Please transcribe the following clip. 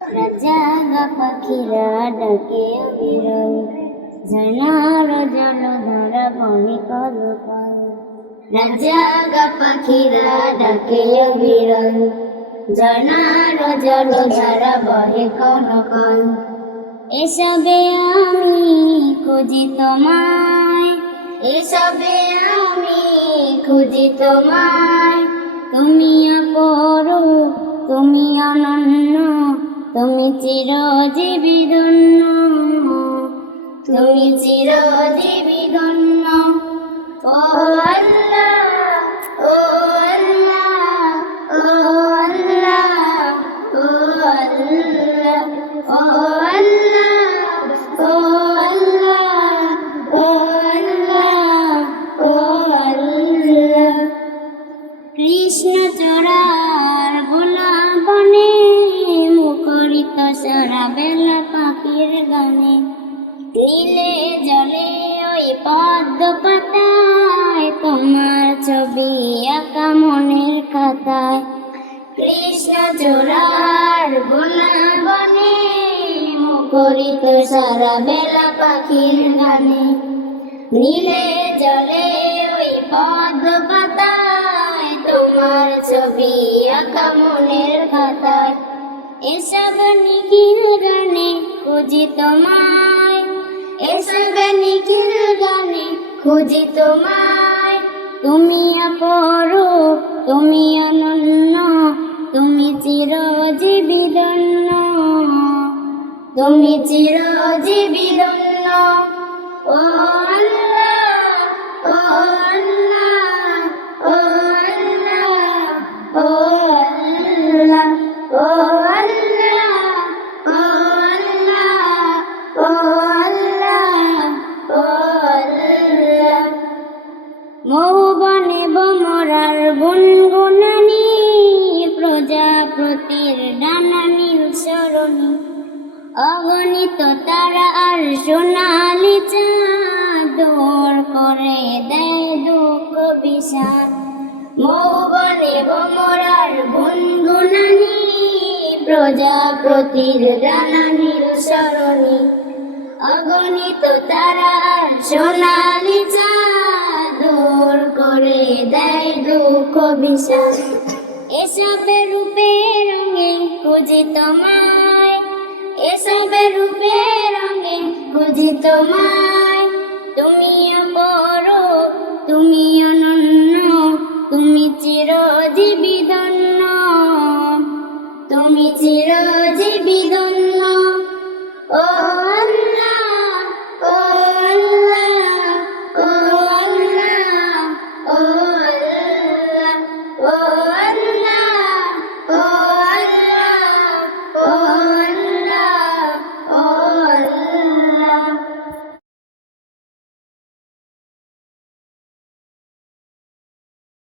জাগা পাখিরা ডাকে বিরল, ঝর্ণার জলধারা বনে কলকাল। জাগা পাখিরা ডাকে বিরল, ঝর্ণার জলধারা বনে কলকাল। এসবে আমি খুঁজি তোমায়, এসবে আমি খুঁজি তোমায়। তুমি অপরূপ, তুমি অনন্য, তুমি চিরজীবী ধন্য, তুমি চিরজীবী ধন্য। ও আল্লাহ, ও আল্লাহ, ও আল্লাহ, ও আল্লাহ, ও আল্লাহ, ও আল্লাহ, ও আল্লাহ, ও আল্লাহ। কৃষ্ণচূড়ার গোলাপ বনে মুখরিত সারা বেলা পাখির গানে। নীলে জলে ওই পদ্ম পাতায় তোমার ছবি আঁকা মনের খাতায়। কৃষ্ণচূড়ার গোলাপ বনে মুখরিত সারা বেলা পাখির গানে। নীলে জলে ওই পদ্ম পাতায় তোমার ছবি আঁকা মনের খাতায়। এসব নিখিল গানে খুঁজি তোমায়, এসব নিখিল গানে খুঁজি তোমায়। তুমি অপরূপ, তুমি অনন্য, তুমি চিরজীবী ধন্য, তুমি চিরজীবী ধন্য। ও আল্লাহ, ও আল্লাহ, ও আল্লাহ, ও আল্লাহ, ও আল্লাহ, ও আল্লাহ, ও আল্লাহ, ও আল্লাহ। মৌবনে ভ্রমরার গুনগুনানি, প্রজাপতির ডানা নীল সরণি। অগণিত তারা আর সোনালি চাঁদ দূর করে দেয় দুঃখ বিষাদ। মৌবনে ভ্রমরার গুনগুনানি, প্রজাপতির ডানা নীল সরণি। অগণিত তারা আর সোনালি চাঁদ দূর করে দেয় দুঃখ বিষাদ। এসব রূপে রঙে খুঁজি তোমায়, এসব রূপে রঙে খুঁজি তোমায়। তুমি অপরূপ, তুমি অনন্য, তুমি চিরজীবী ধন্য, তুমি চিরজীবী ধন্য। ও